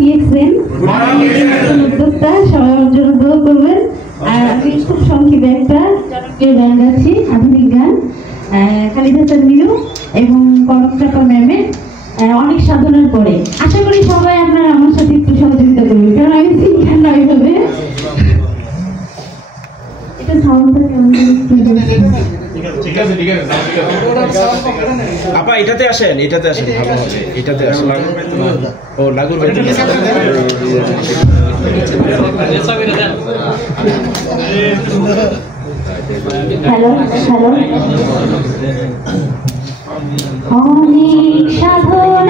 দিয়েছেন, উদ্যোক্তা, সবাই আমার জন্য দোয়া করবেন। আর আমি খুব সংক্ষেপে একটা জনপ্রিয় গান গাচ্ছি, আধুনিক গান, খালিদ হাসান মিনু এবং কনক চাপা ম্যামের অনেক সাধনার পরে। আশা করি সবাই আপনারা আমার সাথে একটু সহযোগিতা করবেন, কারণ আমি সিঙ্গার না ওইভাবে। এটা সাউন্ডটা কেমন? আপা এটাতে আসেন, এটাতে আসেন, ভালো হবে, এটাতে আসেন। ও লাগুর ভেতরে হ্যালো হ্যালো, অনেক সাধনার